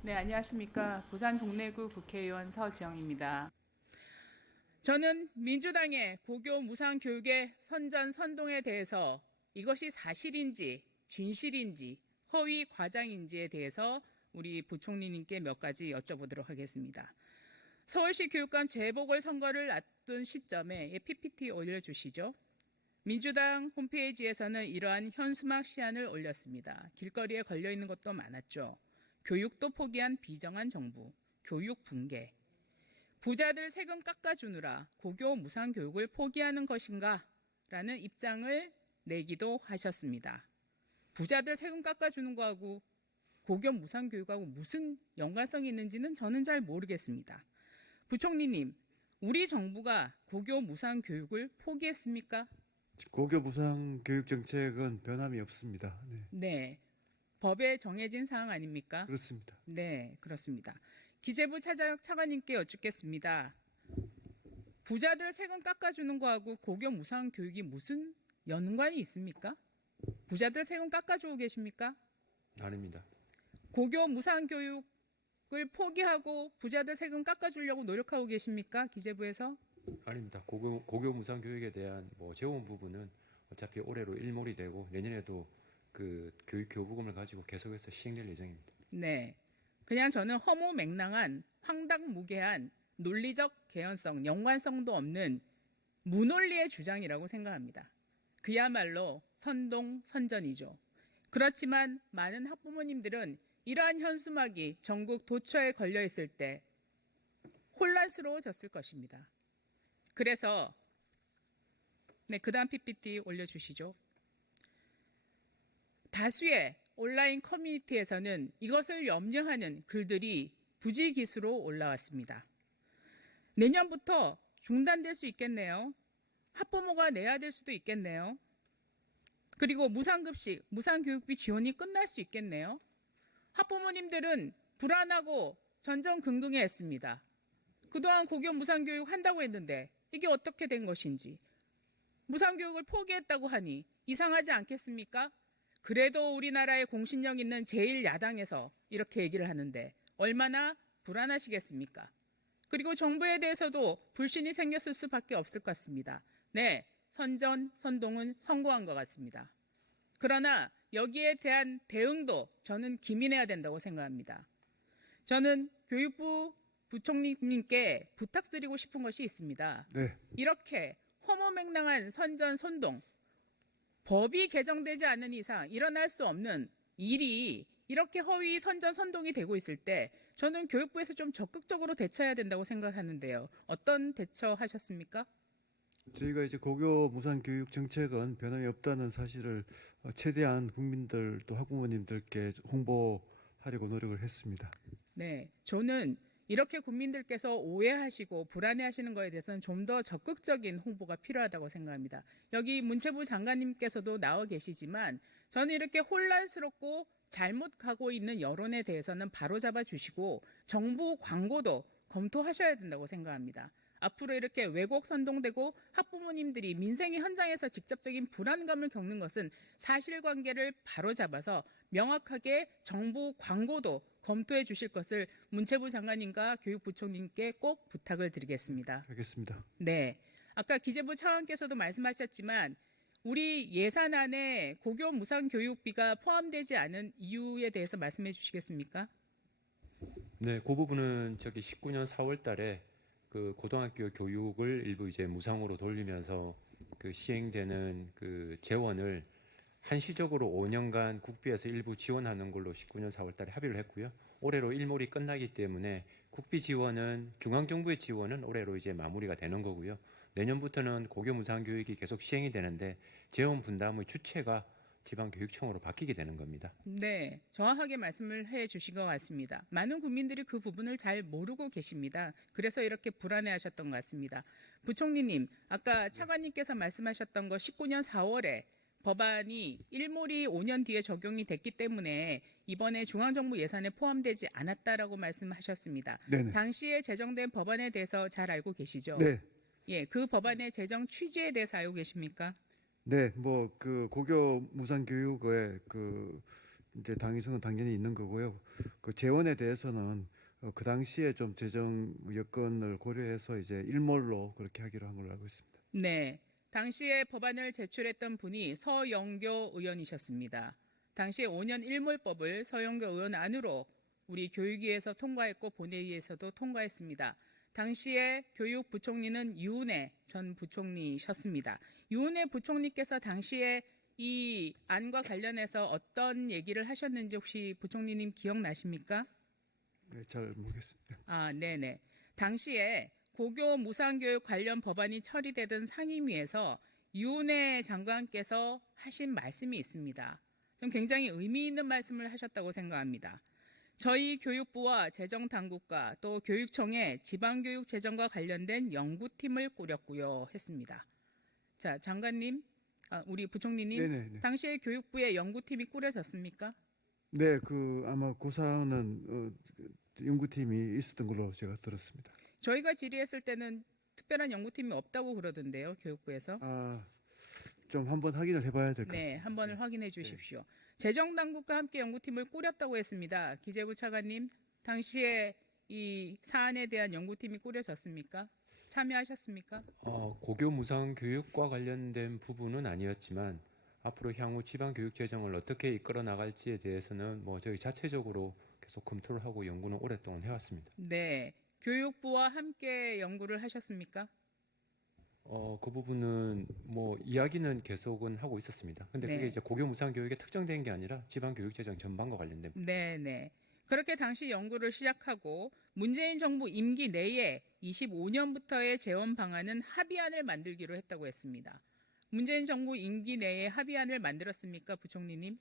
네, 안녕하십니까. 부산 동래구 국회의원 서지영입니다. 저는 민주당의 고교 무상 교육의 선전선동에 대해서 이것이 사실인지 진실인지 허위 과장인지에 대해서 우리 부총리님께 몇 가지 여쭤보도록 하겠습니다. 서울시 교육감 재보궐선거를 앞둔 시점에 PPT 올려주시죠. 민주당 홈페이지에서는 이러한 현수막 시안을 올렸습니다. 길거리에 걸려있는 것도 많았죠. 교육도 포기한 비정한 정부, 교육 붕괴, 부자들 세금 깎아주느라 고교 무상 교육을 포기하는 것인가? 라는 입장을 내기도 하셨습니다. 부자들 세금 깎아주는 거하고 고교 무상 교육하고 무슨 연관성이 있는지는 저는 잘 모르겠습니다. 부총리님, 우리 정부가 고교 무상 교육을 포기했습니까? 고교 무상 교육 정책은 변함이 없습니다. 네. 네. 법에 정해진 사항 아닙니까? 그렇습니다. 네, 그렇습니다. 기재부 차관님께 여쭙겠습니다. 부자들 세금 깎아주는 거하고 고교 무상 교육이 무슨 연관이 있습니까? 부자들 세금 깎아주고 계십니까? 아닙니다. 고교 무상 교육을 포기하고 부자들 세금 깎아주려고 노력하고 계십니까? 기재부에서? 아닙니다. 고교 무상 교육에 대한 재원 부분은 어차피 올해로 일몰이 되고 내년에도 그 교육 교부금을 가지고 계속해서 시행될 예정입니다. 네. 그냥 저는 허무맹랑한 황당무계한 논리적 개연성, 연관성도 없는 무논리의 주장이라고 생각합니다. 그야말로 선동선전이죠. 그렇지만 많은 학부모님들은 이러한 현수막이 전국 도처에 걸려 있을 때 혼란스러워졌을 것입니다. 그래서 그다음 PPT 올려주시죠. 다수의 온라인 커뮤니티에서는 이것을 염려하는 글들이 부지기수로 올라왔습니다. 내년부터 중단될 수 있겠네요. 학부모가 내야 될 수도 있겠네요. 그리고 무상급식, 무상교육비 지원이 끝날 수 있겠네요. 학부모님들은 불안하고 전전긍긍해했습니다. 그동안 고교 무상교육 한다고 했는데 이게 어떻게 된 것인지, 무상교육을 포기했다고 하니 이상하지 않겠습니까? 그래도 우리나라의 공신력 있는 제1야당에서 이렇게 얘기를 하는데 얼마나 불안하시겠습니까? 그리고 정부에 대해서도 불신이 생겼을 수밖에 없을 것 같습니다. 네, 선동은 성공한 것 같습니다. 그러나 여기에 대한 대응도 저는 기민해야 된다고 생각합니다. 저는 교육부 부총리님께 부탁드리고 싶은 것이 있습니다. 네. 이렇게 허무맹랑한 선동, 법이 개정되지 않는 이상 일어날 수 없는 일이 이렇게 허위 선동이 되고 있을 때 저는 교육부에서 좀 적극적으로 대처해야 된다고 생각하는데요. 어떤 대처하셨습니까? 저희가 이제 고교 무상 교육 정책은 변함이 없다는 사실을 최대한 국민들 또 학부모님들께 홍보하려고 노력을 했습니다. 네, 저는 이렇게 국민들께서 오해하시고 불안해하시는 것에 대해서는 좀 더 적극적인 홍보가 필요하다고 생각합니다. 여기 문체부 장관님께서도 나와 계시지만 저는 이렇게 혼란스럽고 잘못 가고 있는 여론에 대해서는 바로잡아 주시고 정부 광고도 검토하셔야 된다고 생각합니다. 앞으로 이렇게 왜곡 선동되고 학부모님들이 민생의 현장에서 직접적인 불안감을 겪는 것은 사실관계를 바로잡아서 명확하게 정부 광고도 검토해 주실 것을 문체부 장관님과 교육부총리님께 꼭 부탁을 드리겠습니다. 알겠습니다. 네, 아까 기재부 차관께서도 말씀하셨지만 우리 예산안에 고교 무상 교육비가 포함되지 않은 이유에 대해서 말씀해 주시겠습니까? 네, 그 부분은 19년 4월 달에 그 고등학교 교육을 일부 이제 무상으로 돌리면서 그 시행되는 그 재원을 한시적으로 5년간 국비에서 일부 지원하는 걸로 19년 4월 달에 합의를 했고요. 올해로 일몰이 끝나기 때문에 국비 지원은 중앙정부의 지원은 올해로 이제 마무리가 되는 거고요. 내년부터는 고교 무상 교육이 계속 시행이 되는데 재원 분담의 주체가 지방교육청으로 바뀌게 되는 겁니다. 네, 정확하게 말씀을 해 주신 것 같습니다. 많은 국민들이 그 부분을 잘 모르고 계십니다. 그래서 이렇게 불안해하셨던 것 같습니다. 부총리님, 아까 차관님께서 말씀하셨던 거 19년 4월에 법안이 일몰이 5년 뒤에 적용이 됐기 때문에 이번에 중앙정부 예산에 포함되지 않았다라고 말씀하셨습니다. 네네. 당시에 제정된 법안에 대해서 잘 알고 계시죠? 네. 예, 그 법안의 제정 취지에 대해서 알고 계십니까? 네, 그 고교 무상 교육의 이제 당위성은 당연히 있는 거고요. 그 그 재원에 대해서는 그 당시에 좀 재정 여건을 고려해서 이제 일몰로 그렇게 하기로 한 걸로 알고 있습니다. 네, 당시에 법안을 제출했던 분이 서영교 의원이셨습니다. 당시에 5년 일몰법을 서영교 의원 안으로 우리 교육위에서 통과했고 본회의에서도 통과했습니다. 당시에 교육부총리는 유은혜 전 부총리셨습니다. 유은혜 부총리께서 당시에 이 안과 관련해서 어떤 얘기를 하셨는지 혹시 부총리님 기억나십니까? 네, 잘 모르겠습니다. 아, 네네. 당시에 고교 무상교육 관련 법안이 처리되던 상임위에서 유은혜 장관께서 하신 말씀이 있습니다. 좀 굉장히 의미 있는 말씀을 하셨다고 생각합니다. 저희 교육부와 재정당국과 또 교육청의 지방교육 재정과 관련된 연구팀을 꾸렸고요 했습니다. 자, 장관님, 우리 부총리님, 네네. 당시에 교육부에 연구팀이 꾸려졌습니까? 네, 그 아마 그 사안은 연구팀이 있었던 걸로 제가 들었습니다. 저희가 질의했을 때는 특별한 연구팀이 없다고 그러던데요, 교육부에서. 좀 한번 확인을 해봐야 될 것 같습니다. 네, 한 번을 확인해 주십시오. 재정당국과 함께 연구팀을 꾸렸다고 했습니다. 기재부 차관님, 당시에 이 사안에 대한 연구팀이 꾸려졌습니까? 참여하셨습니까? 고교 무상 교육과 관련된 부분은 아니었지만 앞으로 향후 지방 교육 재정을 어떻게 이끌어 나갈지에 대해서는 뭐 저희 자체적으로 계속 검토를 하고 연구는 오랫동안 해왔습니다. 네, 교육부와 함께 연구를 하셨습니까? 그 부분은 뭐 이야기는 계속은 하고 있었습니다. 근데 네. 그게 이제 고교 무상 교육에 특정된 게 아니라 지방 교육 재정 전반과 관련된 부분. 네. 그렇게 당시 연구를 시작하고 문재인 정부 임기 내에 25년부터의 재원 방안은 합의안을 만들기로 했다고 했습니다. 문재인 정부 임기 내에 합의안을 만들었습니까, 부총리님?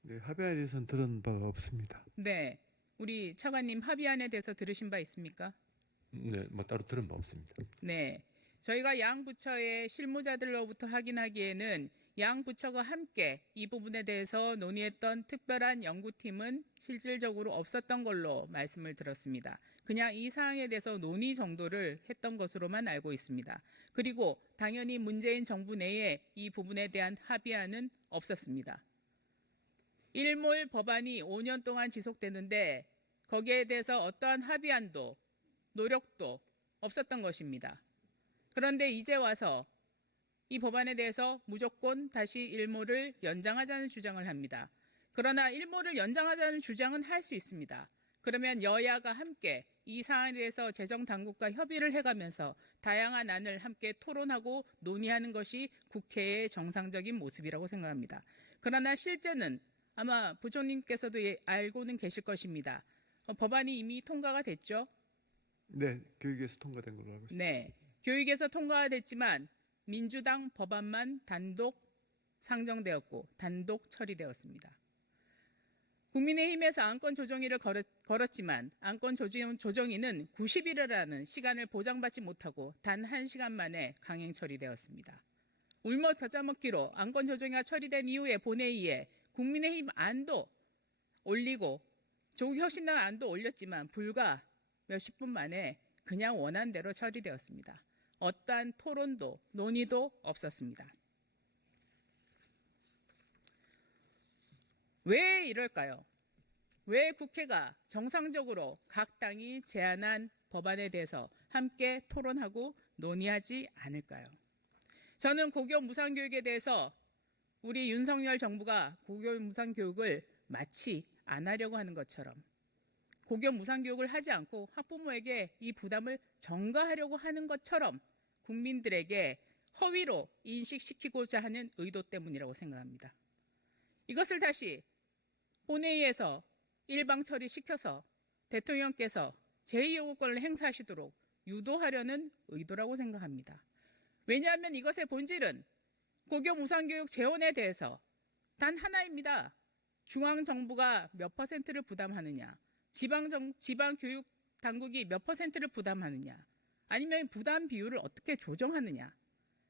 네, 합의안에 대해서는 들은 바가 없습니다. 네, 우리 차관님 합의안에 대해서 들으신 바 있습니까? 네, 뭐 따로 들은 바 없습니다. 네, 저희가 양 부처의 실무자들로부터 확인하기에는 양 부처가 함께 이 부분에 대해서 논의했던 특별한 연구팀은 실질적으로 없었던 걸로 말씀을 들었습니다. 그냥 이 사항에 대해서 논의 정도를 했던 것으로만 알고 있습니다. 그리고 당연히 문재인 정부 내에 이 부분에 대한 합의안은 없었습니다. 일몰 법안이 5년 동안 지속되는데 거기에 대해서 어떠한 합의안도 노력도 없었던 것입니다. 그런데 이제 와서 이 법안에 대해서 무조건 다시 일몰을 연장하자는 주장을 합니다. 그러나 일몰을 연장하자는 주장은 할 수 있습니다. 그러면 여야가 함께 이 사안에 대해서 재정당국과 협의를 해가면서 다양한 안을 함께 토론하고 논의하는 것이 국회의 정상적인 모습이라고 생각합니다. 그러나 실제는 아마 부총님께서도 알고는 계실 것입니다. 법안이 이미 통과가 됐죠? 네, 교육에서 통과된 걸로 알고 있습니다. 네, 교육에서 통과가 됐지만 민주당 법안만 단독 상정되었고 단독 처리되었습니다. 국민의힘에서 안건 조정위를 걸었지만 안건 조정위는 90일이라는 시간을 보장받지 못하고 단 1시간 만에 강행 처리되었습니다. 울먹 겨자 먹기로 안건 조정위가 처리된 이후에 본회의에 국민의힘 안도 올리고 조국혁신당 안도 올렸지만 불과 몇십 분 만에 그냥 원한 대로 처리되었습니다. 어떠한 토론도 논의도 없었습니다. 왜 이럴까요? 왜 국회가 정상적으로 각 당이 제안한 법안에 대해서 함께 토론하고 논의하지 않을까요? 저는 고교 무상교육에 대해서 우리 윤석열 정부가 고교 무상교육을 마치 안 하려고 하는 것처럼 고교 무상교육을 하지 않고 학부모에게 이 부담을 전가하려고 하는 것처럼 국민들에게 허위로 인식시키고자 하는 의도 때문이라고 생각합니다. 이것을 다시 본회의에서 일방 처리시켜서 대통령께서 제2요구권을 행사하시도록 유도하려는 의도라고 생각합니다. 왜냐하면 이것의 본질은 고교 무상교육 재원에 대해서 단 하나입니다. 중앙정부가 몇 %를 부담하느냐, 지방교육 당국이 몇 %를 부담하느냐, 아니면 부담 비율을 어떻게 조정하느냐,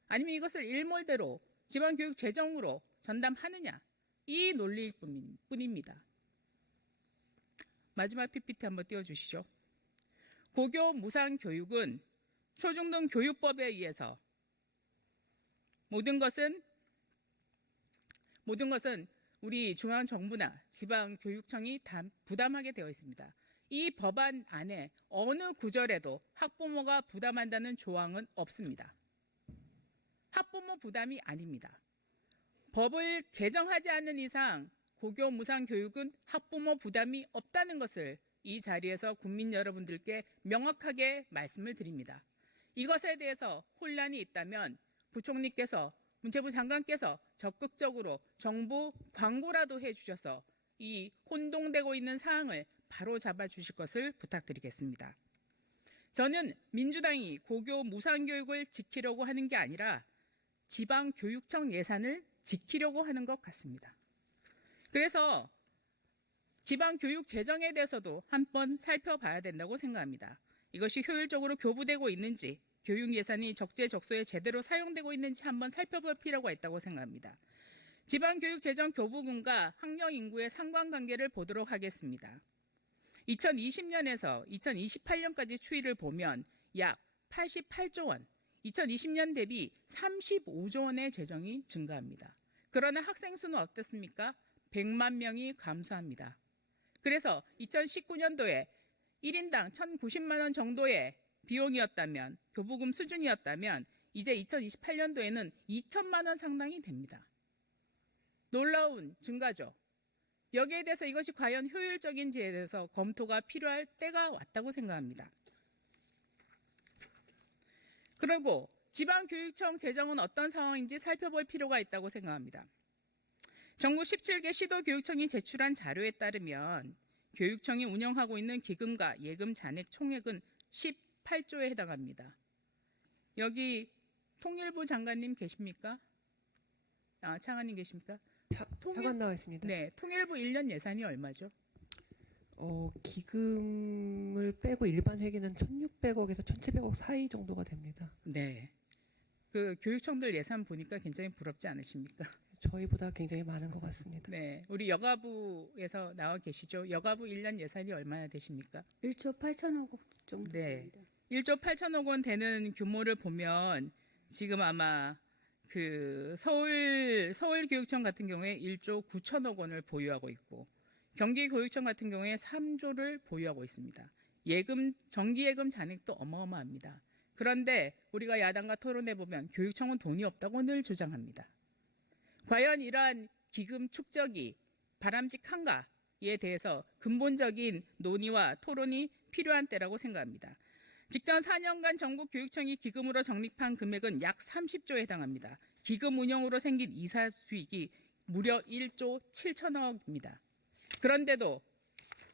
아니면 이것을 일몰대로 지방교육 재정으로 전담하느냐, 이 논리일 뿐입니다. 마지막 PPT 한번 띄워주시죠. 고교 무상교육은 초중등 교육법에 의해서 모든 것은 우리 중앙정부나 지방교육청이 부담하게 되어 있습니다. 이 법안 안에 어느 구절에도 학부모가 부담한다는 조항은 없습니다. 학부모 부담이 아닙니다. 법을 개정하지 않는 이상 고교 무상 교육은 학부모 부담이 없다는 것을 이 자리에서 국민 여러분들께 명확하게 말씀을 드립니다. 이것에 대해서 혼란이 있다면 부총리께서 문체부 장관께서 적극적으로 정부 광고라도 해주셔서 이 혼동되고 있는 사항을 바로 잡아주실 것을 부탁드리겠습니다. 저는 민주당이 고교 무상교육을 지키려고 하는 게 아니라 지방교육청 예산을 지키려고 하는 것 같습니다. 그래서 지방교육 재정에 대해서도 한번 살펴봐야 된다고 생각합니다. 이것이 효율적으로 교부되고 있는지, 교육 예산이 적재적소에 제대로 사용되고 있는지 한번 살펴볼 필요가 있다고 생각합니다. 지방교육재정 교부금과 학령 인구의 상관관계를 보도록 하겠습니다. 2020년에서 2028년까지 추이를 보면 약 88조 원, 2020년 대비 35조 원의 재정이 증가합니다. 그러나 학생 수는 어떻습니까? 100만 명이 감소합니다. 그래서 2019년도에 1인당 1,090만 원 정도의 비용이었다면, 교부금 수준이었다면 이제 2028년도에는 2천만 원 상당이 됩니다. 놀라운 증가죠. 여기에 대해서 이것이 과연 효율적인지에 대해서 검토가 필요할 때가 왔다고 생각합니다. 그리고 지방교육청 재정은 어떤 상황인지 살펴볼 필요가 있다고 생각합니다. 전국 17개 시도교육청이 제출한 자료에 따르면 교육청이 운영하고 있는 기금과 예금 잔액 총액은 18조에 해당합니다. 여기 통일부 장관님 계십니까? 차관님 계십니까? 차관 나와 있습니다. 네, 통일부 1년 예산이 얼마죠? 기금을 빼고 일반 회계는 1,600억에서 1,700억 사이 정도가 됩니다. 네. 그 교육청들 예산 보니까 굉장히 부럽지 않으십니까? 저희보다 굉장히 많은 것 같습니다. 네, 우리 여가부에서 나와 계시죠? 여가부 1년 예산이 얼마나 되십니까? 1조 8천억 정도 네. 됩니다. 1조 8천억 원 되는 규모를 보면 지금 아마 그 서울교육청 같은 경우에 1조 9천억 원을 보유하고 있고 경기교육청 같은 경우에 3조를 보유하고 있습니다. 정기예금 잔액도 어마어마합니다. 그런데 우리가 야당과 토론해 보면 교육청은 돈이 없다고 늘 주장합니다. 과연 이러한 기금 축적이 바람직한가에 대해서 근본적인 논의와 토론이 필요한 때라고 생각합니다. 직전 4년간 전국 교육청이 기금으로 적립한 금액은 약 30조에 해당합니다. 기금 운영으로 생긴 이사 수익이 무려 1조 7천억입니다. 그런데도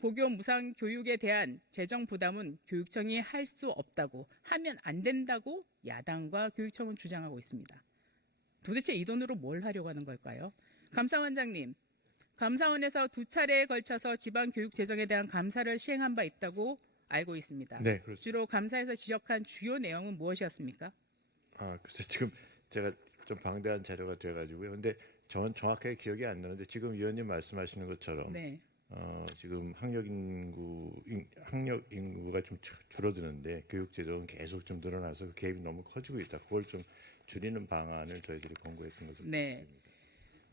고교 무상 교육에 대한 재정 부담은 교육청이 할 수 없다고, 하면 안 된다고 야당과 교육청은 주장하고 있습니다. 도대체 이 돈으로 뭘 하려고 하는 걸까요? 감사원장님, 감사원에서 2차례에 걸쳐서 지방교육 재정에 대한 감사를 시행한 바 있다고 알고 있습니다. 네, 그렇습니다. 주로 감사에서 지적한 주요 내용은 무엇이었습니까? 글쎄 지금 제가 좀 방대한 자료가 돼가지고요. 근데 저는 정확하게 기억이 안 나는데 지금 위원님 말씀하시는 것처럼 네. 지금 학력 인구가 좀 줄어드는데 교육 재정은 계속 좀 늘어나서 그 갭이 너무 커지고 있다. 그걸 좀 줄이는 방안을 저희들이 권고했던 것으로 네.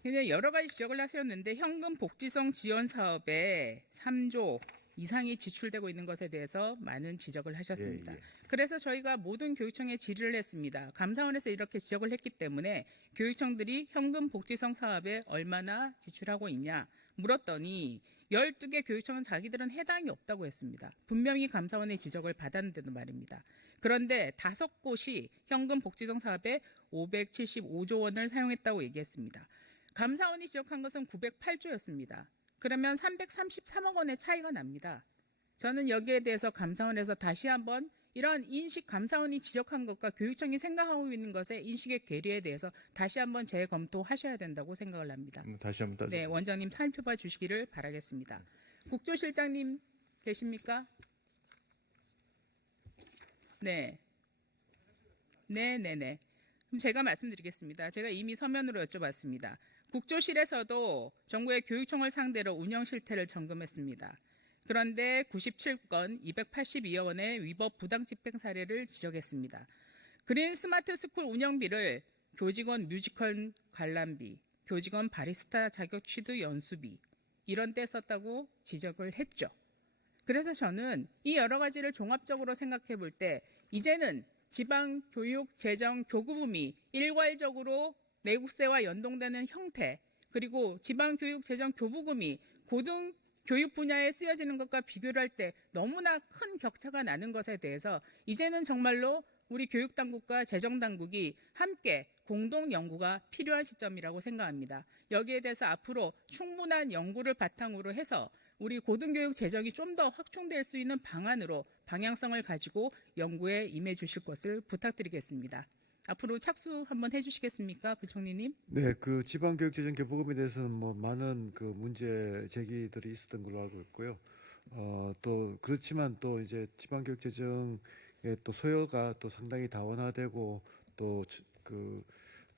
근데 여러 가지 지적을 하셨는데 현금 복지성 지원 사업에 3조 이상이 지출되고 있는 것에 대해서 많은 지적을 하셨습니다. 예. 그래서 저희가 모든 교육청에 질의를 했습니다. 감사원에서 이렇게 지적을 했기 때문에 교육청들이 현금 복지성 사업에 얼마나 지출하고 있냐 물었더니 12개 교육청은 자기들은 해당이 없다고 했습니다. 분명히 감사원의 지적을 받았는데도 말입니다. 그런데 5곳이 현금 복지성 사업에 575조 원을 사용했다고 얘기했습니다. 감사원이 지적한 것은 908조였습니다. 그러면 333억 원의 차이가 납니다. 저는 여기에 대해서 감사원에서 다시 한번 이런 인식, 감사원이 지적한 것과 교육청이 생각하고 있는 것의 인식의 괴리에 대해서 다시 한번 재검토하셔야 된다고 생각을 합니다. 다시 한번 따져. 네, 원장님 살펴봐 주시기를 바라겠습니다. 국조실장님 계십니까? 네. 네네네. 그럼 제가 말씀드리겠습니다. 제가 이미 서면으로 여쭤봤습니다. 국조실에서도 정부의 교육청을 상대로 운영 실태를 점검했습니다. 그런데 97건 282억 원의 위법 부당 집행 사례를 지적했습니다. 그린 스마트 스쿨 운영비를 교직원 뮤지컬 관람비, 교직원 바리스타 자격 취득 연수비 이런 때 썼다고 지적을 했죠. 그래서 저는 이 여러 가지를 종합적으로 생각해 볼 때 이제는 지방교육재정교부금이 일괄적으로 내국세와 연동되는 형태, 그리고 지방교육재정교부금이 고등교육 분야에 쓰여지는 것과 비교를 할 때 너무나 큰 격차가 나는 것에 대해서 이제는 정말로 우리 교육당국과 재정당국이 함께 공동 연구가 필요한 시점이라고 생각합니다. 여기에 대해서 앞으로 충분한 연구를 바탕으로 해서 우리 고등교육 재정이 좀 더 확충될 수 있는 방안으로 방향성을 가지고 연구에 임해 주실 것을 부탁드리겠습니다. 앞으로 착수 한번 해주시겠습니까, 부총리님? 네, 그 지방교육재정교부금에 대해서는 뭐 많은 그 문제 제기들이 있었던 걸로 알고 있고요. 또 그렇지만 또 이제 지방교육재정의 또 소요가 또 상당히 다원화되고 또 그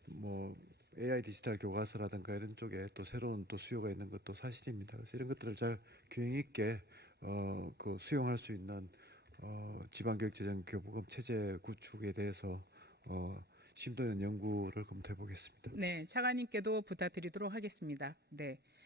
뭐 AI 디지털 교과서라든가 이런 쪽에 또 새로운 또 수요가 있는 것도 사실입니다. 그래서 이런 것들을 잘 균형 있게 그 수용할 수 있는 지방교육재정교부금 체제 구축에 대해서 심도 있는 연구를 검토해 보겠습니다. 네, 차관님께도 부탁드리도록 하겠습니다. 네.